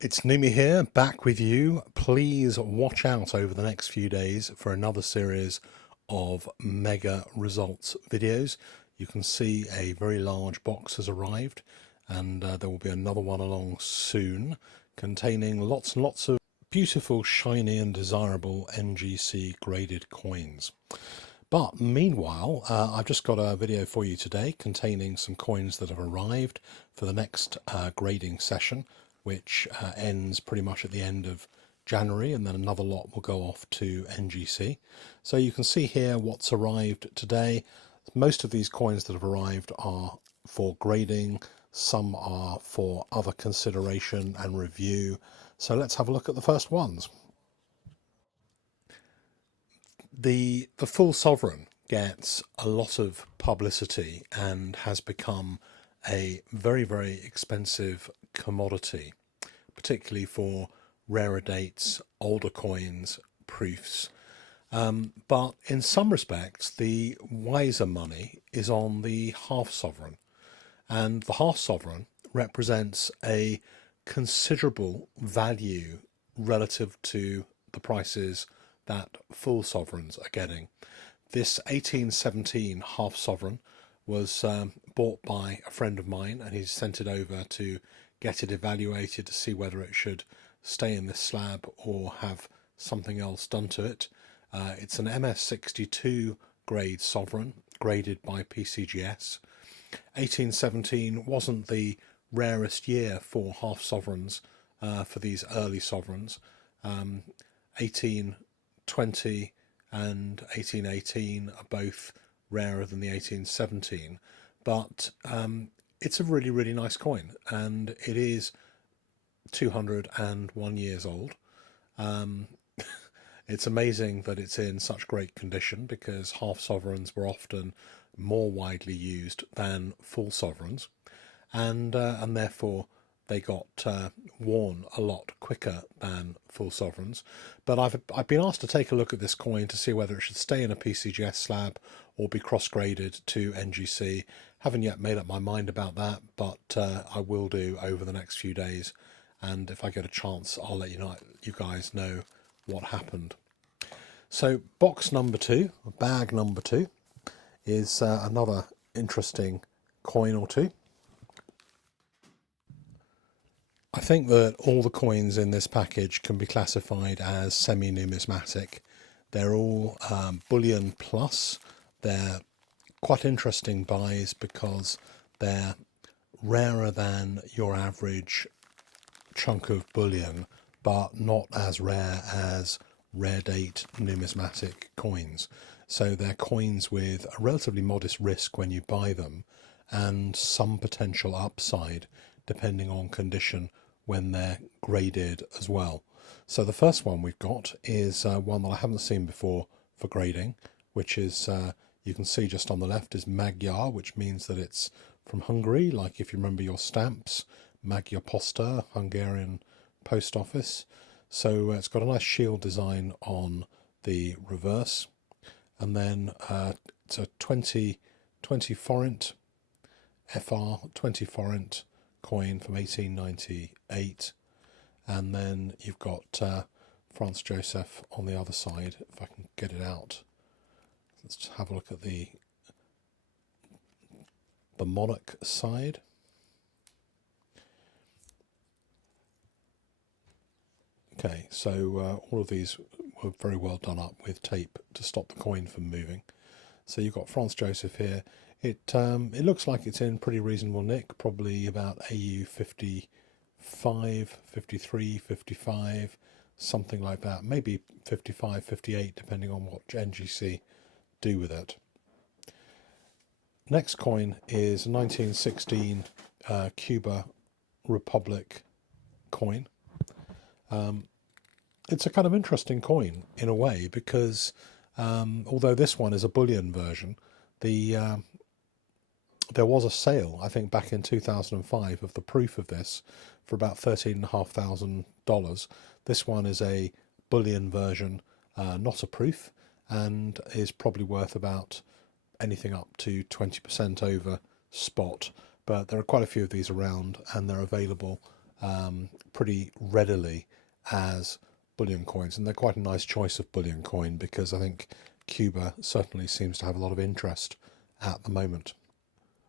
It's Numi here, back with you. Please watch out over the next few days for another series of mega results videos. You can see a very large box has arrived, and there will be another one along soon containing lots and lots of beautiful, shiny and desirable NGC graded coins. But meanwhile, I've just got a video for you today containing some coins that have arrived for the next grading session, which ends pretty much at the end of January, and then another lot will go off to NGC. So you can see here what's arrived today. Most of these coins that have arrived are for grading, some are for other consideration and review. So let's have a look at the first ones. The full sovereign gets a lot of publicity and has become a very expensive commodity, particularly for rarer dates, older coins, proofs. But in some respects, the wiser money is on the half sovereign, and the half sovereign represents a considerable value relative to the prices that full sovereigns are getting. This 1817 half sovereign was bought by a friend of mine, and he's sent it over to get it evaluated to see whether it should stay in this slab or have something else done to it. It's an MS62 grade sovereign, graded by PCGS. 1817 wasn't the rarest year for half sovereigns for these early sovereigns. 1820 and 1818 are both rarer than the 1817, but it's a really nice coin, and it is 201 years old. It's amazing that it's in such great condition, because half sovereigns were often more widely used than full sovereigns, and therefore they got worn a lot quicker than full sovereigns. But I've been asked to take a look at this coin to see whether it should stay in a PCGS slab or be cross graded to NGC. Haven't yet made up my mind about that, but I will do over the next few days. And if I get a chance, I'll let you guys know what happened. So box number two, bag number two, is another interesting coin or two. I think that all the coins in this package can be classified as semi-numismatic. They're all bullion plus. They're quite interesting buys because they're rarer than your average chunk of bullion, but not as rare as rare date numismatic coins. So they're coins with a relatively modest risk when you buy them, and some potential upside depending on condition when they're graded as well. So the first one we've got is one that I haven't seen before for grading, which is, you can see just on the left, is Magyar, which means that it's from Hungary, like if you remember your stamps, Magyar Posta, Hungarian post office. So it's got a nice shield design on the reverse, and then it's a 20 forint, FR 20 forint coin from 1898, and then you've got Franz Joseph on the other side. If I can get it out, let's have a look at the monarch side. Okay, so all of these were very well done up with tape to stop the coin from moving. So you've got Franz Joseph here. It looks like it's in pretty reasonable nick, probably about AU 55, 53, 55, something like that. Maybe 55, 58, depending on what NGC do with it. Next coin is 1916 Cuba Republic coin. It's a kind of interesting coin in a way, because although this one is a bullion version, there was a sale, I think back in 2005, of the proof of this for about $13,500. This one is a bullion version, not a proof, and is probably worth about anything up to 20% over spot. But there are quite a few of these around, and they're available pretty readily as bullion coins, and they're quite a nice choice of bullion coin because I think Cuba certainly seems to have a lot of interest at the moment.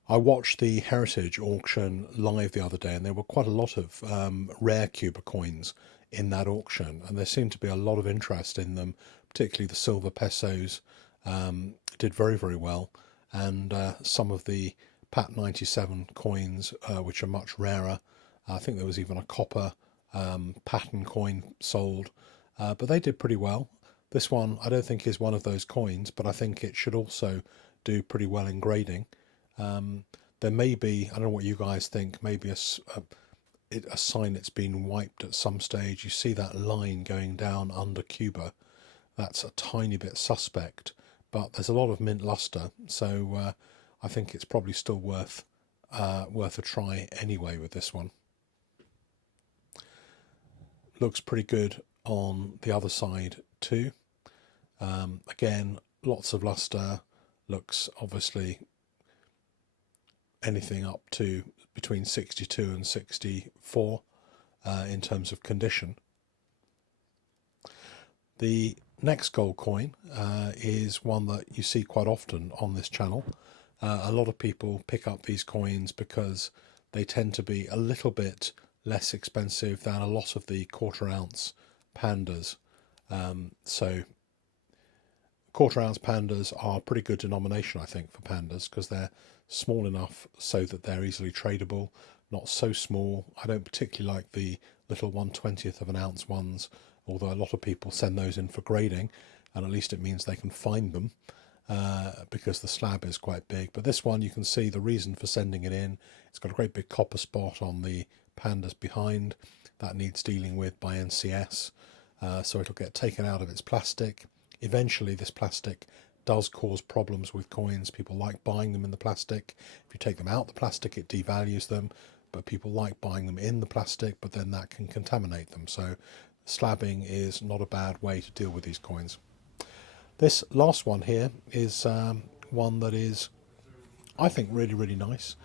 I watched the Heritage auction live the other day, and there were quite a lot of rare Cuba coins in that auction, and there seemed to be a lot of interest in them, particularly the silver pesos did very, very well, and some of the Pat 97 coins, which are much rarer. I think there was even a copper pattern coin sold, but they did pretty well. This one I don't think is one of those coins, but I think it should also do pretty well in grading. There may be, I don't know what you guys think, maybe a sign it's been wiped at some stage. You see that line going down under Cuba. That's a tiny bit suspect, but there's a lot of mint luster, so I think it's probably still worth a try anyway with this one. Looks pretty good on the other side too. Again, lots of luster. Looks obviously anything up to between 62 and 64 in terms of condition. The next gold coin is one that you see quite often on this channel. A lot of people pick up these coins because they tend to be a little bit less expensive than a lot of the quarter ounce pandas. So quarter ounce pandas are a pretty good denomination, I think, for pandas because they're small enough so that they're easily tradable, not so small. I don't particularly like the little 1/20th of an ounce ones, although a lot of people send those in for grading, and at least it means they can find them because the slab is quite big. But this one, you can see the reason for sending it in. It's got a great big copper spot on the pandas behind that needs dealing with by NCS, so it'll get taken out of its plastic. Eventually this plastic does cause problems with coins. People like buying them in the plastic. If you take them out the plastic, it devalues them, but people like buying them in the plastic, but then that can contaminate them. So slabbing is not a bad way to deal with these coins. This last one here is one that is, I think, really, really nice.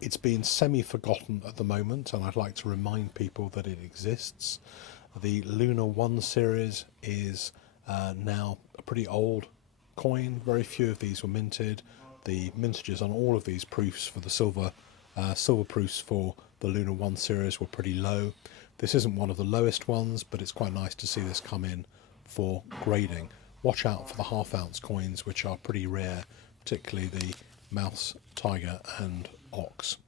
It's been semi-forgotten at the moment, and I'd like to remind people that it exists. The Lunar 1 series is now a pretty old coin. Very few of these were minted. The mintages on all of these proofs for the silver proofs for the Lunar 1 series were pretty low. This isn't one of the lowest ones, but it's quite nice to see this come in for grading. Watch out for the half-ounce coins, which are pretty rare, particularly the mouse, tiger and ox.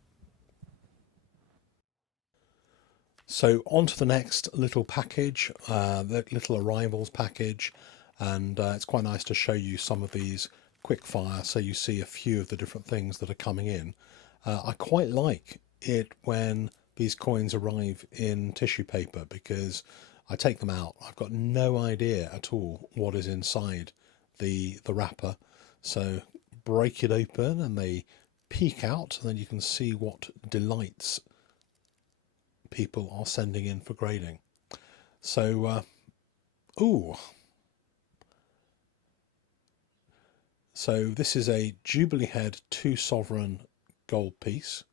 So on to the next little package, the little arrivals package, and it's quite nice to show you some of these quick fire so you see a few of the different things that are coming in. I quite like it when these coins arrive in tissue paper because I take them out. I've got no idea at all what is inside the wrapper, so break it open and they peek out, and then you can see what delights people are sending in for grading. So so this is a Jubilee Head 2 sovereign gold piece.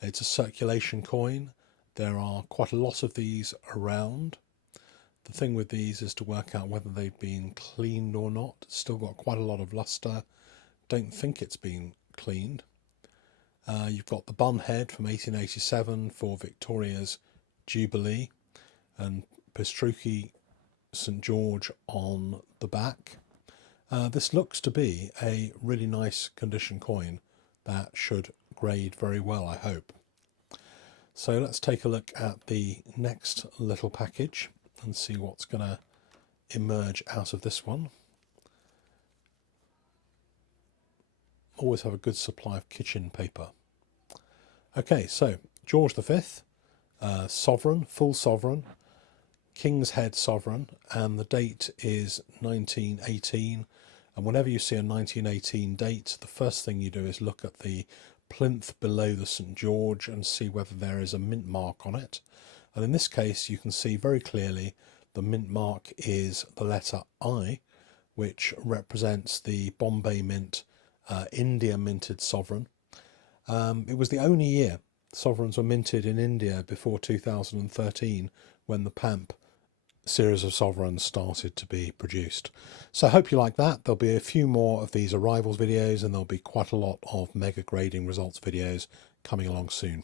It's a circulation coin. There are quite a lot of these around. The thing with these is to work out whether they've been cleaned or not. It's still got quite a lot of luster. Don't think it's been cleaned. You've got the bun head from 1887 for Victoria's Jubilee, and Pastrucci St George on the back. This looks to be a really nice condition coin that should grade very well, I hope. So let's take a look at the next little package and see what's going to emerge out of this one. Always have a good supply of kitchen paper. Okay, so George V, sovereign, full sovereign, King's Head sovereign, and the date is 1918. And whenever you see a 1918 date, the first thing you do is look at the plinth below the St George and see whether there is a mint mark on it. And in this case, you can see very clearly the mint mark is the letter I, which represents the Bombay Mint India minted sovereign. It was the only year sovereigns were minted in India before 2013 when the PAMP series of sovereigns started to be produced. So I hope you like that. There'll be a few more of these arrivals videos, and there'll be quite a lot of mega grading results videos coming along soon.